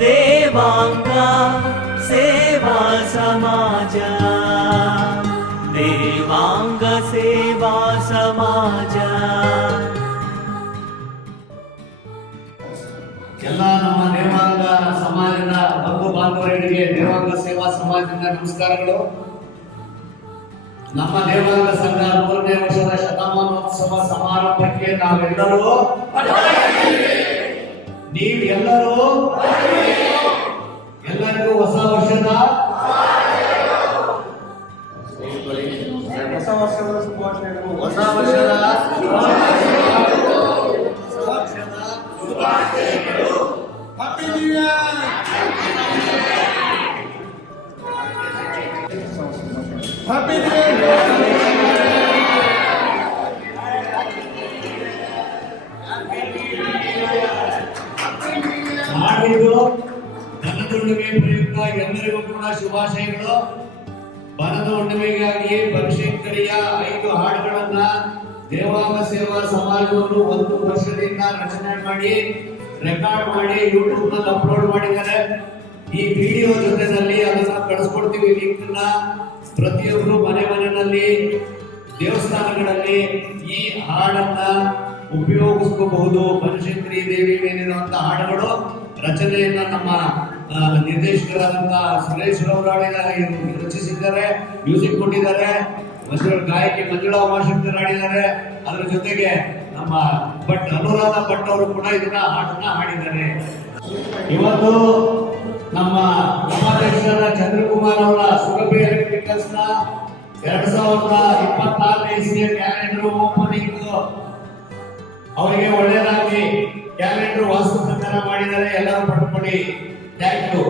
देवांग सेवा समाज, देवांग सेवा समाज. ಎಲ್ಲ ನಮ್ಮ ದೇವಾಂಗ ಸಮಾಜದ ಬಂಧು ಬಾಂಧವರಿಗೆ ದೇವಾಂಗ ಸೇವಾ ಸಮಾಜದಿಂದ ನಮಸ್ಕಾರಗಳು. ನಮ್ಮ ದೇವಾಂಗ ಸಂಘ 3ನೇ ವರ್ಷದ ಶತಮಾನೋತ್ಸವ ಸಮಾರಂಭಕ್ಕೆ ನಾವೆಲ್ಲರೂ ಎಲ್ಲರಿಗೂ ಹೊಸ ವರ್ಷದ ಶುಭಾಶಯಗಳು. Happy New Year! Happy New Year! ನಾಡಿದ್ದು ಬನದ ಹುಣ್ಣಿಮೆ ಪ್ರಯುಕ್ತ ಎಲ್ಲರಿಗೂ ಕೂಡ ಶುಭಾಶಯಗಳು. ಬನದ ಹುಣ್ಣಿಮೆಗಾಗಿ ಬನಶಂಕರಿಯ 5 ಹಾಡುಗಳನ್ನ ದೇವಾಂಗ ಸೇವಾ ಸಮಾಜವನ್ನು 1 ವರ್ಷದಿಂದ ರಚನೆ ಮಾಡಿ ರೆಕಾರ್ಡ್ ಮಾಡಿ ಯೂಟ್ಯೂಬ್ ನಲ್ಲಿ ಅಪ್ಲೋಡ್ ಮಾಡಿದ್ದಾರೆ. ಈ ವಿಡಿಯೋ ಜೊತೆನಲ್ಲಿ ಅದನ್ನ ಕಳಿಸ್ಕೊಡ್ತೀವಿ ಲಿಂಕ್ ನ. ಪ್ರತಿಯೊಬ್ಬರು ಮನೆಯಲ್ಲಿ ದೇವಸ್ಥಾನಗಳಲ್ಲಿ ಈ ಹಾಡನ್ನ ಉಪಯೋಗಿಸ್ಕೋಬಹುದು. ಬನಶಂಕರಿ ದೇವಿ ಮೇಲಿರುವಂತ ಹಾಡುಗಳು ರಚನೆಯನ್ನ ನಮ್ಮ ನಿರ್ದೇಶಕರಾದಂತ ಸುರೇಶ್ ರಚಿಸಿದ್ದಾರೆ, ಮ್ಯೂಸಿಕ್ ಕೊಟ್ಟಿದ್ದಾರೆ. ಗಾಯಕಿ ಮಂಜುಳಾ ಉಮಾಶಂಕರ್ ಹಾಡಿದ್ದಾರೆ. ಅದರ ಜೊತೆಗೆ ನಮ್ಮ ಅನುರಾಧ ಭಟ್ ಅವರು ಕೂಡ ಇದನ್ನ ಹಾಡನ್ನ ಹಾಡಿದ್ದಾರೆ. ಇವತ್ತು ನಮ್ಮ ಉಪಾಧ್ಯಕ್ಷರಾದ ಚಂದ್ರಕುಮಾರ್ ಅವರ ಸುರಭಿ ಎಲೆಕ್ಟ್ರಿಕಲ್ಸ್ ನ 2026ನೇ ಇಸ್ವಿಯ ಕ್ಯಾಲೆಂಡರ್ ಓಪನಿಂಗ್ ಅವರಿಗೆ ಒಳ್ಳೆಯದಾಗಿ ಕ್ಯಾಲೆಂಡರ್ ವಾಸ್ತು ಪ್ರಕಾರ ಮಾಡಿದ್ದಾರೆ. ಎಲ್ಲರೂ ಪಡ್ಕೊಳ್ಳಿ. Thank you.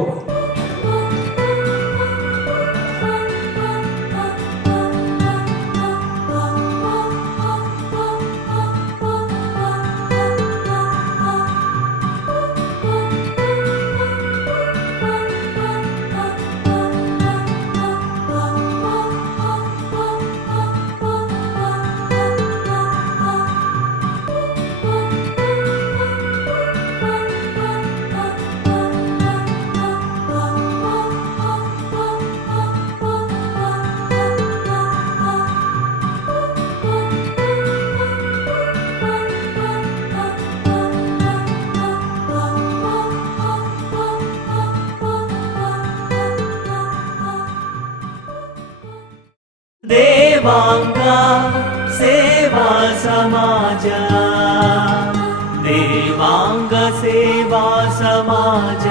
देवांग सेवा समाज, देवांग सेवा समाज.